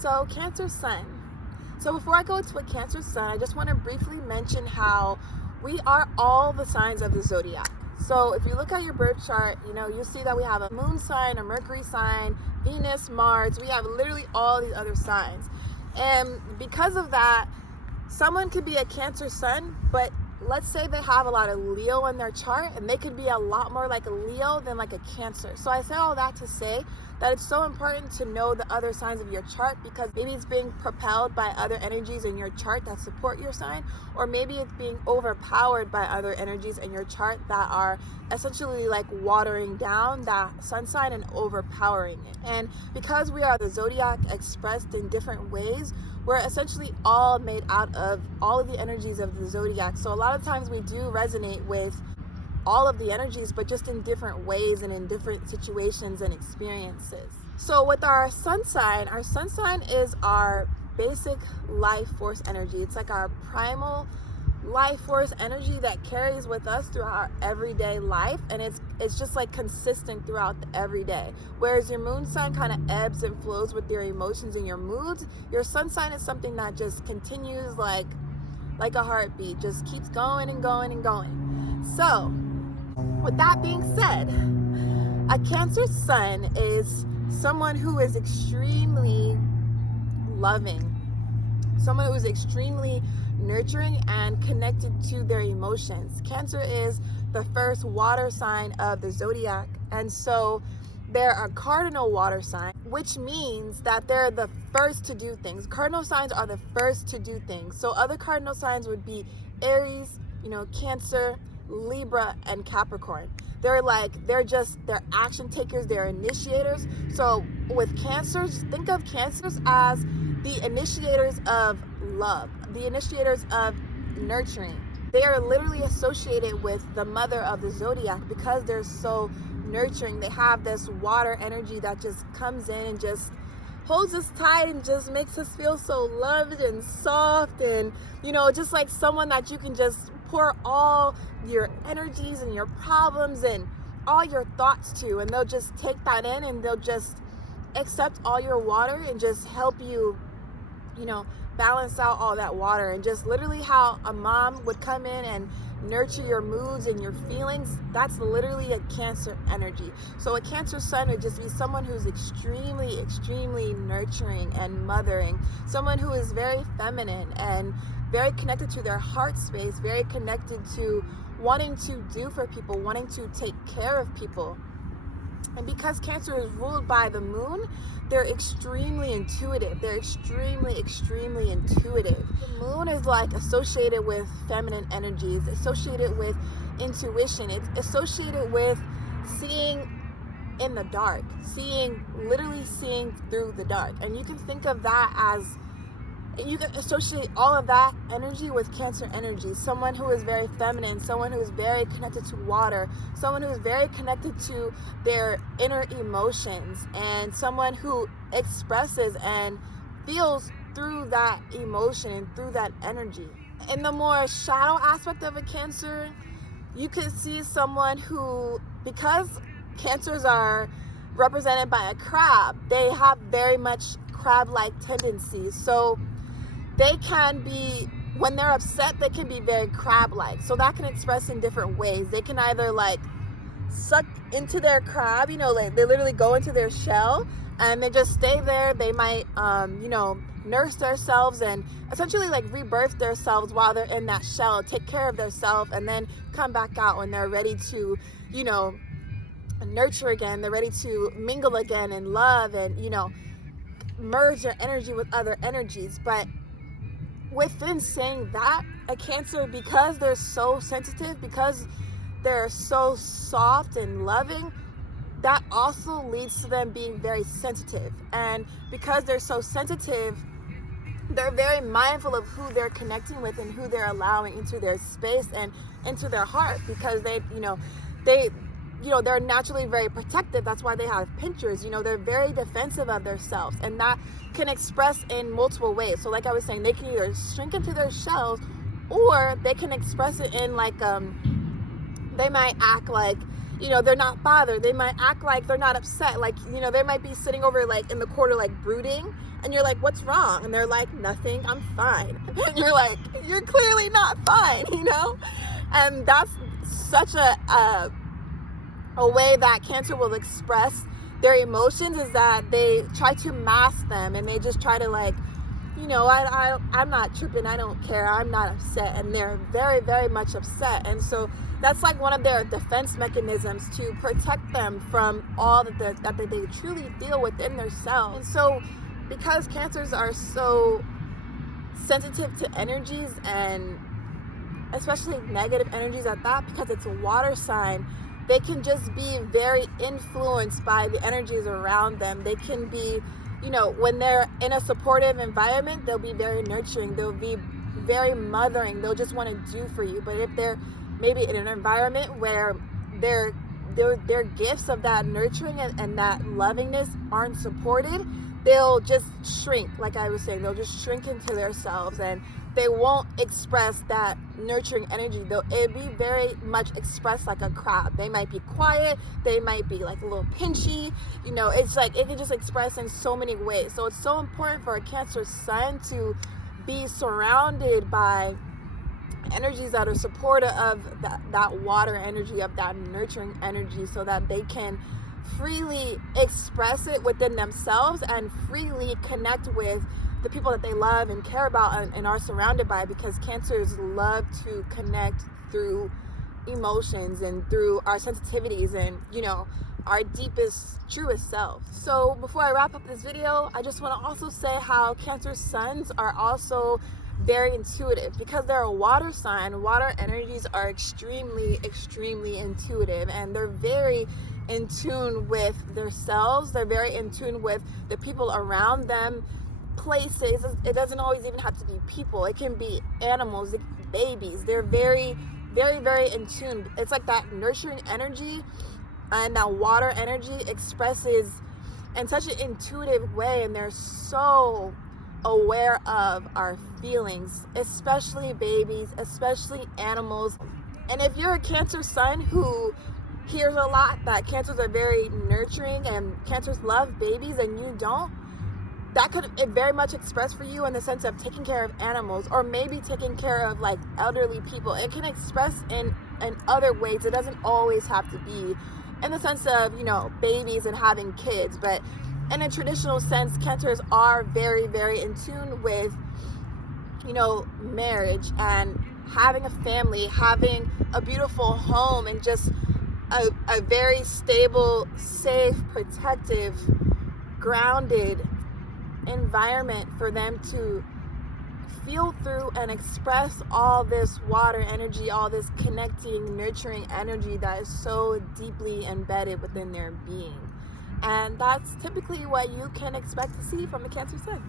So Cancer Sun. So before I go into a Cancer Sun, I just want to briefly mention how we are all the signs of the zodiac. So if you look at your birth chart, you see that we have a moon sign, a Mercury sign, Venus, Mars. We have literally all these other signs. And because of that, someone could be a Cancer Sun, but let's say they have a lot of Leo in their chart, and they could be a lot more like a Leo than like a Cancer. So I say all that to say that it's so important to know the other signs of your chart, because maybe it's being propelled by other energies in your chart that support your sign, or maybe it's being overpowered by other energies in your chart that are essentially like watering down that sun sign and overpowering it. And because we are the zodiac expressed in different ways, we're essentially all made out of all of the energies of the zodiac. So a lot of times we do resonate with all of the energies, but just in different ways and in different situations and experiences. So with our sun sign is our basic life force energy. It's like our primal life force energy that carries with us through our everyday life, and it's just like consistent throughout the everyday. Whereas your moon sign kind of ebbs and flows with your emotions and your moods, your sun sign is something that just continues like a heartbeat, just keeps going and going and going. So with that being said, a Cancer Sun is someone who is extremely loving, someone who is extremely nurturing and connected to their emotions. Cancer is the first water sign of the zodiac, and so they're a cardinal water sign, which means that they're the first to do things. Cardinal signs are the first to do things. So other cardinal signs would be Aries, Cancer, Libra, and Capricorn. They're action takers, they're initiators. So with Cancers, think of Cancers as the initiators of love, the initiators of nurturing. They are literally associated with the mother of the zodiac because they're so nurturing. They have this water energy that just comes in and just holds us tight and just makes us feel so loved and soft, and just like someone that you can just pour all your energies and your problems and all your thoughts to, and they'll just take that in and they'll just accept all your water and just help you balance out all that water. And just literally how a mom would come in and nurture your moods and your feelings, that's literally a Cancer energy. So a Cancer Sun would just be someone who's extremely nurturing and mothering, someone who is very feminine and very connected to their heart space, very connected to wanting to do for people, wanting to take care of people. And because Cancer is ruled by the moon, they're extremely intuitive. They're extremely intuitive. The moon is like associated with feminine energies, associated with intuition. It's associated with seeing in the dark, literally seeing through the dark. And you can think of that as, you can associate all of that energy with Cancer energy. Someone who is very feminine, someone who is very connected to water, someone who is very connected to their inner emotions, and someone who expresses and feels through that emotion and through that energy. In the more shadow aspect of a Cancer, you could see someone who, because Cancers are represented by a crab, they have very much crab-like tendencies. So they can be, when they're upset, they can be very crab-like. So that can express in different ways. They can either like suck into their crab, they literally go into their shell and they just stay there. They might, nurse themselves and essentially like rebirth themselves while they're in that shell, take care of themselves, and then come back out when they're ready to, nurture again. They're ready to mingle again and love and, merge their energy with other energies. But within saying that, a Cancer, because they're so sensitive, because they're so soft and loving, that also leads to them being very sensitive. And because they're so sensitive, they're very mindful of who they're connecting with and who they're allowing into their space and into their heart, because they're naturally very protective. That's why they have pinchers. They're very defensive of themselves, and that can express in multiple ways. So like I was saying, they can either shrink into their shells, or they can express it in like they might act like they're not bothered. They might act like they're not upset. Like, they might be sitting over like in the corner, like brooding, and you're like, what's wrong? And they're like, nothing, I'm fine. And you're like, you're clearly not fine, And that's such a way that Cancer will express their emotions, is that they try to mask them, and they just try to like, I'm not tripping, I don't care, I'm not upset, and they're very, very much upset. And so that's like one of their defense mechanisms to protect them from all that they truly feel within themselves. And so because Cancers are so sensitive to energies, and especially negative energies at that, because it's a water sign, they can just be very influenced by the energies around them. They can be, when they're in a supportive environment, they'll be very nurturing, they'll be very mothering, they'll just want to do for you. But if they're maybe in an environment where their gifts of that nurturing and that lovingness aren't supported, they'll just shrink. Like I was saying, they'll just shrink into themselves, and they won't express that nurturing energy. It'll be very much expressed like a crab. They might be quiet, they might be like a little pinchy, it's like it can just express in so many ways. So it's so important for a Cancer sun to be surrounded by energies that are supportive of that water energy, of that nurturing energy, so that they can freely express it within themselves and freely connect with the people that they love and care about and are surrounded by, because Cancers love to connect through emotions and through our sensitivities and our deepest, truest self. So before I wrap up this video, I just want to also say how Cancer suns are also very intuitive. Because they're a water sign, water energies are extremely, extremely intuitive, and they're very in tune with themselves. They're very in tune with the people around them, places. It doesn't always even have to be people. It can be animals, babies. They're very, very, very in tune. It's like that nurturing energy and that water energy expresses in such an intuitive way, and they're so aware of our feelings, especially babies, especially animals. And if you're a Cancer sun who hears a lot that Cancers are very nurturing and Cancers love babies and you don't, that could very much express for you in the sense of taking care of animals, or maybe taking care of like elderly people. It can express in other ways. It doesn't always have to be in the sense of babies and having kids, but in a traditional sense, Cancers are very, very in tune with marriage and having a family, having a beautiful home, and just a very stable, safe, protective, grounded environment for them to feel through and express all this water energy, all this connecting, nurturing energy that is so deeply embedded within their being. And that's typically what you can expect to see from a Cancer sun.